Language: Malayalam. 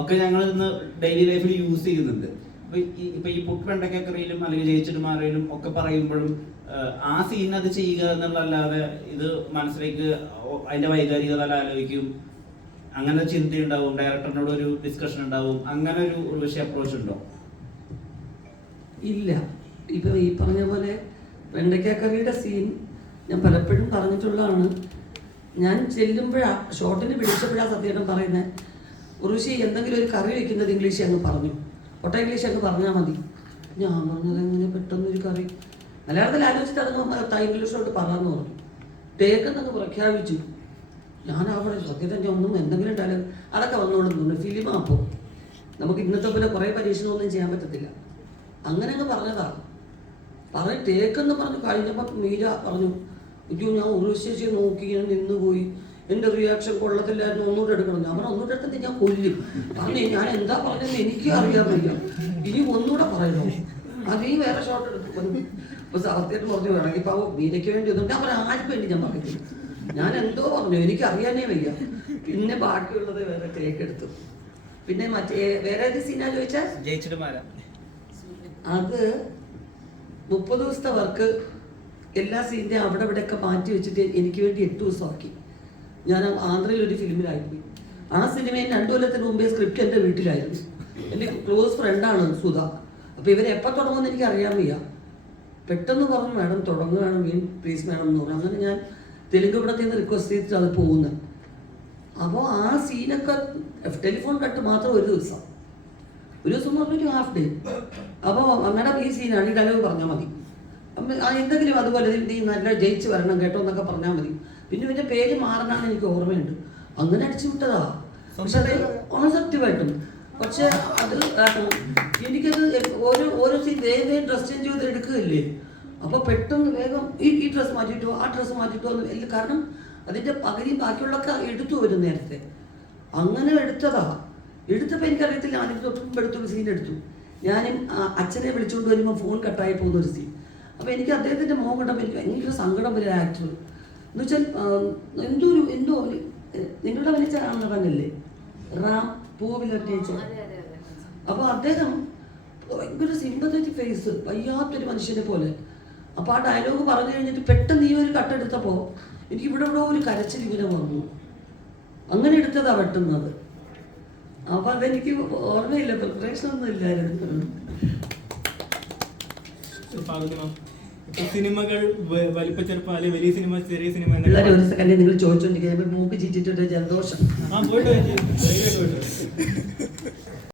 ഒക്കെ ഞങ്ങൾ ഇന്ന് ഡെയിലി ലൈഫിൽ യൂസ് ചെയ്യുന്നുണ്ട്. അപ്പൊ ഇപ്പൊ ഈ പുട്ട് വെണ്ടക്കറിയിലും അല്ലെങ്കിൽ ജയിച്ചിട്ടുമാരയിലും ഒക്കെ പറയുമ്പോഴും ആ സീൻ അത് ചെയ്യുക എന്നുള്ളതല്ലാതെ ഇത് മനസ്സിലേക്ക് അതിന്റെ വൈകാരികത ആലോചിക്കും. അങ്ങനെ ചിന്ത ഉണ്ടാവും ഡയറക്ടറിനോട് ഒരു ഡിസ്കഷൻ ഉണ്ടാവും. അങ്ങനെ ഒരു വിഷയ അപ്രോച്ച് ഉണ്ടോ? ഇല്ല. ഇപ്പൊ ഈ പറഞ്ഞ പോലെ വെണ്ടയ്ക്കക്കറിയുടെ സീൻ ഞാൻ പലപ്പോഴും പറഞ്ഞിട്ടുള്ളതാണ്. ഞാൻ ചെല്ലുമ്പോഴാ ഷോട്ടിന് പിടിച്ചപ്പോഴാ സത്യേട്ടൻ പറയുന്നത് ഉറുഷി എന്തെങ്കിലും ഒരു കറി വെക്കുന്നത് ഇംഗ്ലീഷ് അങ്ങ് പറഞ്ഞു. ഒട്ട ഇംഗ്ലീഷ് അങ്ങ് പറഞ്ഞാൽ മതി. ഞാൻ പറഞ്ഞത് എങ്ങനെ പെട്ടെന്ന് ഒരു കറി? മലയാളത്തിൽ ആലോചിച്ചിട്ട് അതങ്ങ് ഇംഗ്ലീഷിലോട്ട് പറയാന്ന് പറഞ്ഞു. തേക്കെന്നങ്ങ് പ്രഖ്യാപിച്ചു. ഞാൻ അവിടെ സത്യത്തെ ഒന്നും എന്തെങ്കിലും ഉണ്ടായാലും അതൊക്കെ വന്നോളുന്നു ഫിലിമാ അപ്പോൾ നമുക്ക് ഇന്നത്തെ പോലെ കുറേ പരീക്ഷണമൊന്നും ചെയ്യാൻ പറ്റത്തില്ല. അങ്ങനെ അങ്ങ് പറഞ്ഞതാ. പറഞ്ഞ് തേക്കെന്ന് പറഞ്ഞ് കഴിഞ്ഞപ്പോൾ മീര പറഞ്ഞു അയ്യോ ഞാൻ ഉറുശേഷി നോക്കി ഇങ്ങനെ നിന്നുപോയി. എന്റെ റിയാക്ഷൻ കൊള്ളത്തില്ലായിരുന്നു. ഒന്നുകൂടെ എടുക്കണം. ഞാൻ പറഞ്ഞു ഒന്നുകൂടെ എടുത്തിട്ട് ഞാൻ കൊല്ലും. പറഞ്ഞു ഞാൻ എന്താ പറഞ്ഞതെന്ന് എനിക്ക് അറിയാൻ വയ്യ ഇനി ഒന്നുകൂടെ പറയണോ? അത് ഈ വേറെ ഷോട്ട് എടുത്തു ഇപ്പൊ സത്യത്തിൽ പറഞ്ഞു വേണമെങ്കിൽ ഇപ്പൊ മീനയ്ക്ക് വേണ്ടി ഒന്നും ഞാൻ പറഞ്ഞു ആർക്ക് വേണ്ടി ഞാൻ പറഞ്ഞു ഞാൻ എന്തോ പറഞ്ഞു. എനിക്ക് അറിയാനേ വയ്യ. പിന്നെ ബാക്കിയുള്ളത് വേറെ ടേക്ക് എടുത്തു. പിന്നെ മറ്റേ വേറെ ഏത് സീനാ ചോദിച്ചാൽ അത് മുപ്പത് ദിവസത്തെ വർക്ക് എല്ലാ സീന്റെ അവിടെ ഇവിടെയൊക്കെ മാറ്റി വെച്ചിട്ട് എനിക്ക് വേണ്ടി എട്ട് ദിവസമാക്കി ഞാൻ ആന്ധ്രയിൽ ഒരു ഫിലിമിലായിപ്പോയി ആ സിനിമയിൽ രണ്ടു കൊല്ലത്തിന് മുമ്പേ സ്ക്രിപ്റ്റ് എന്റെ വീട്ടിലായിരുന്നു. എന്റെ ക്ലോസ് ഫ്രണ്ടാണ് സുധ. അപ്പോൾ ഇവരെ എപ്പോൾ തുടങ്ങുമെന്ന് എനിക്ക് അറിയാൻ വയ്യ. പെട്ടെന്ന് പറഞ്ഞു മാഡം തുടങ്ങുകയാണ് മീൻ പ്ലീസ് മാഡം എന്ന് പറഞ്ഞു. അങ്ങനെ ഞാൻ തെലുങ്ക് പടത്തിൽ നിന്ന് റിക്വസ്റ്റ് ചെയ്തിട്ട് അത് പോകുന്നത്. അപ്പോൾ ആ സീനൊക്കെ ടെലിഫോൺ കട്ട് മാത്രം ഒരു ദിവസം. ഒരു ദിവസം ഒരു ഹാഫ് ഡേ അപ്പോൾ മാഡം ഈ സീനാണ് ഈ ഡയലോഗ് പറഞ്ഞാൽ മതി. എന്തെങ്കിലും അതുപോലെ നല്ല ജയിച്ച് വരണം കേട്ടോ എന്നൊക്കെ പറഞ്ഞാൽ മതി. പിന്നെ ഇവന്റെ പേര് മാറണമെന്ന് എനിക്ക് ഓർമ്മയുണ്ട്. അങ്ങനെ അടിച്ചു വിട്ടതാ. പക്ഷെ അത് സത്യമായിട്ടും പക്ഷെ അത് എനിക്കത് ഓരോ ഓരോ സീൻ വേഗം വേഗം ഡ്രസ് ചേഞ്ച് ചെയ്ത് എടുക്കുകയില്ലേ? അപ്പോൾ പെട്ടെന്ന് വേഗം ഈ ഈ ഡ്രസ്സ് മാറ്റിയിട്ടോ ആ ഡ്രസ്സ് മാറ്റിയിട്ടോ എന്ന് കാരണം അതിന്റെ പകുതി ബാക്കിയുള്ളൊക്കെ എടുത്തു വരും നേരത്തെ. അങ്ങനെ എടുത്തതാ. എടുത്തപ്പോൾ എനിക്കറിയത്തില്ല ഞാനിത് തൊട്ടും എടുത്തൊരു സീൻ എടുത്തു. ഞാനും അച്ഛനെ വിളിച്ചുകൊണ്ട് വരുമ്പോൾ ഫോൺ കട്ടായി പോകുന്ന ഒരു സീൻ അപ്പോൾ എനിക്ക് അദ്ദേഹത്തിന്റെ മോഹം കണ്ടപ്പോൾ എനിക്ക് ഭയങ്കര സങ്കടം വരും ആക്ടർ എന്ന് വെച്ചാൽ എന്തോ ഒരു എന്തോ ഒരു, നിങ്ങളുടെ അഭിനയിച്ച ചാണെന്ന് പറഞ്ഞല്ലേ? റാം പൂവിലൊട്ടിച്ച അപ്പൊ അപ്പോൾ അദ്ദേഹം ഭയങ്കര സിമ്പത്തറ്റിക് ഫേസ് വയ്യാത്തൊരു മനുഷ്യനെ പോലെ. അപ്പൊ ആ ഡയലോഗ് പറഞ്ഞു കഴിഞ്ഞിട്ട് പെട്ടെന്ന് ഈ ഒരു കട്ടെടുത്തപ്പോ എനിക്ക് ഇവിടെ ഇവിടെ ഒരു കരച്ചിൽ ഇങ്ങനെ വന്നു. അങ്ങനെ എടുത്തതാ വെട്ടുന്നത്. അപ്പൊ അതെനിക്ക് ഓർമ്മയില്ല പ്രിപ്പറേഷൻ ഒന്നും ഇല്ലായിരുന്നു. സിനിമകൾ വലിപ്പച്ചെറുപ്പം അല്ലെങ്കിൽ വലിയ സിനിമ ചെറിയ സിനിമ പിള്ളേർ ഒരു സെക്കൻഡ് നിങ്ങൾ ചോദിച്ചോണ്ടിരിക്കുന്നത് മൂക്ക് ചീറ്റിട്ടൊരു ജലദോഷം. ആ പോയിട്ട്